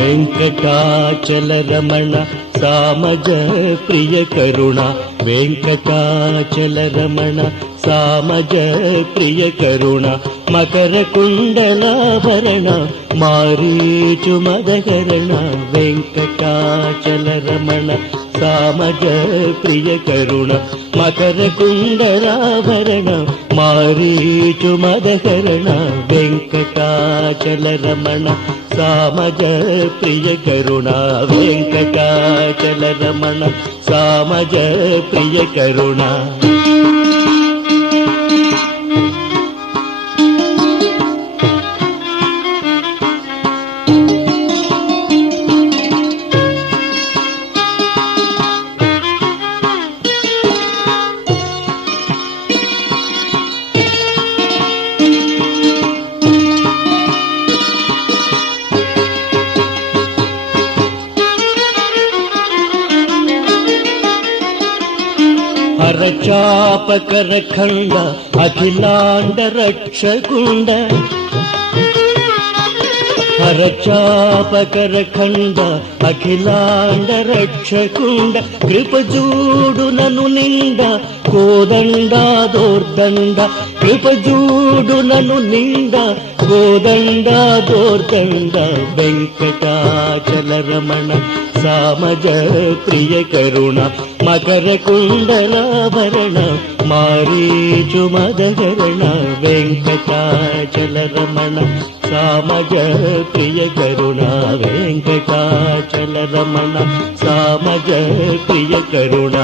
వెంకటాచలరమణ సామజ ప్రియ కరుణ వెంకటాచలరమణ సామజ ప్రియ కరుణ మకర కుండలాభరణ మారీచు మదకరణ వెంకటాచలరమణ సామజ ప్రియ కరుణ మకర కుండలాభరణ మారీచు మదకరణ వెంకటాచలరమణ సామజ ప్రియ కరుణ వెంకటాచలరమణ సామజ ప్రియ కరుణ. హరచాపకర ఖండ అఖిలాండ రక్షకుండ హరచాపకర ఖండ అఖిలాండ రక్షకుండ కృపజూడు నను నిండ కోదండా దోర్దండ కృపజూడు నను నిండ కోదండా దోర్దండ వెంకటాచలరమణ సామజ ప్రియ కరుణ మకర కుండలాభరణ మారీచు మదకరణ వెంకటాచలరమణ సామజ ప్రియ కరుణ వెంకటాచలరమణ సామజ ప్రియ కరుణ.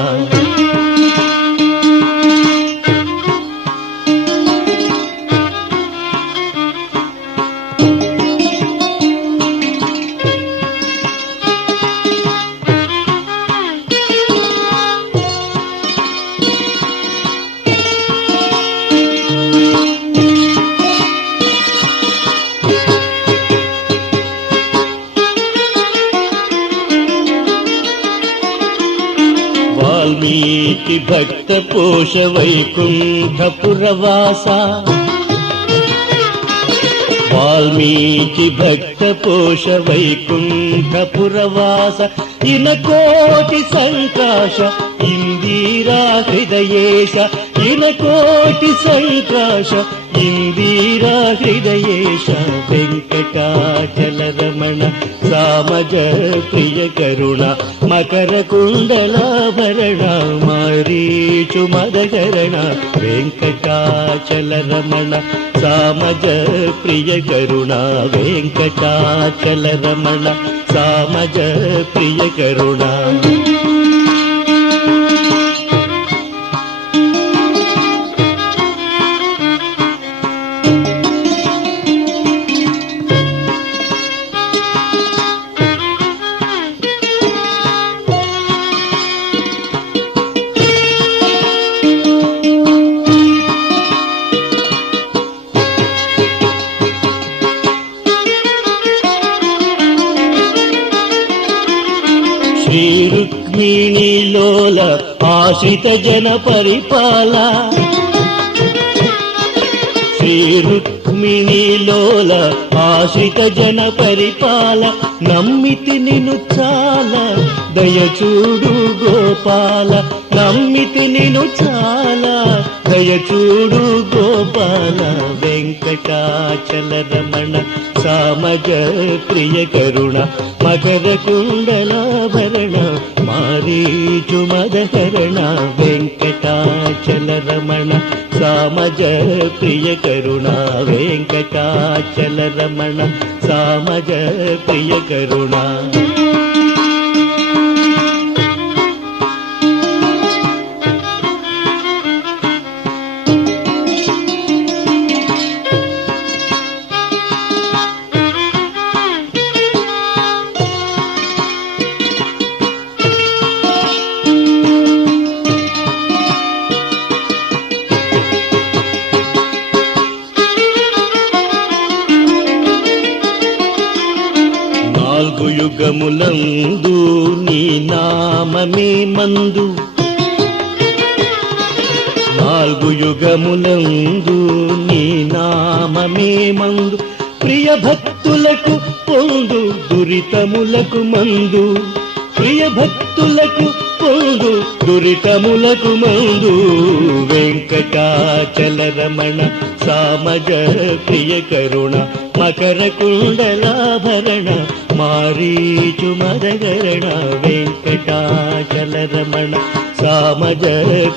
వాల్మీకి భక్త పోష వైకుంఠపురవాస వాల్మీకి భక్త పోష వైకుంఠపురవాస ఇన కోటి సంకాశ ఇందిరా హృదయేశ ఇన కోటి సంకాశ ఇందిరా హృదయేశ వెంకటాచలరమణ సామజ ప్రియ కరుణ మకర కుండలాభరణ మారీచు మదకరణ వెంకటాచలరమణ సామజ ప్రియ కరుణ వెంకటాచలరమణ సామజ ప్రియ కరుణ. శ్రీ రుక్మిణీలోల ఆశ్రిత జన పరిపాల శ్రీ రుక్మిణీలోల ఆశ్రిత జన పరిపాల నమ్మితి నిను చాల దయచూడు గోపాల నమ్మితి నిను చాల దయచూడు గోపాల వెంకటాచలరమణ సామజ ప్రియ కరుణ మకర కుండలాభరణ మారీచు మదకరణ వెంకటాచలరమణ సామజ ప్రియ కరుణ వెంకటాచలరమణ సామజ ప్రియ కరుణ. నాలుగు యుగములందు నీ నామమే మందు నాలుగు యుగములందు నీ నామమే మందు ప్రియ భక్తులకు పొందు దురితములకు మందు, ప్రియ భక్తులకు పొందు దురితములకు మందు. వెంకటాచలరమణ సామజ ప్రియ కరుణ మకర కుండలాభరణ మారీచు మదగరణ. వెంకటాచలరమణ సామజ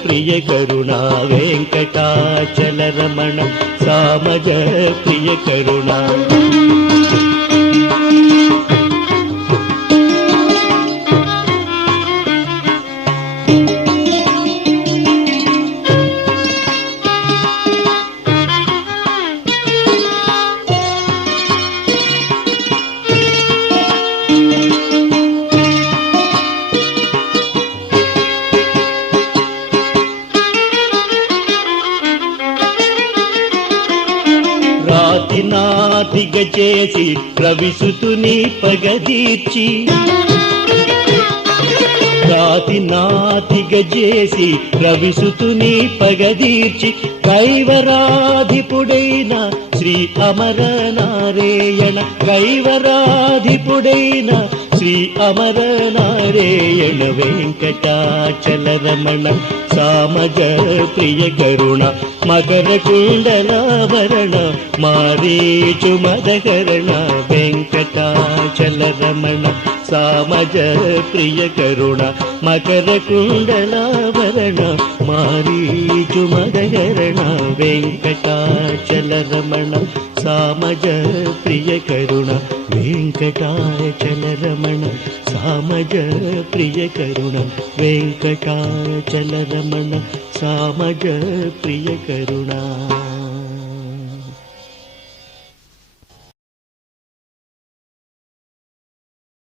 ప్రియ కరుణ, వెంకటాచలరమణ సామజ ప్రియ కరుణ. రాతినాతిగ చేసి రవిసుతుని పగదీర్చి, రాతినాతిగ చేసి రవిసుతుని పగదీర్చి, కైవరాధిపుడైన శ్రీ అమర నారాయణ, కైవరాధిపుడైన శ్రీ అమర నారాయణ. వెంకటాచలరమణ సామజ ప్రియ కరుణ మకర కుండలాభరణ మారీచు మదకరణ. వెంకటాచలరమణ సామజ ప్రియ కరుణ మకర కుండలాభరణ మారీచు మదకరణ. వెంకటాచలరమణ సామజ ప్రియ కరుణ, వెంకటాచలరమణ సామజ ప్రియ కరుణ, వెంకటాచలరమణ సామజ ప్రియ కరుణ.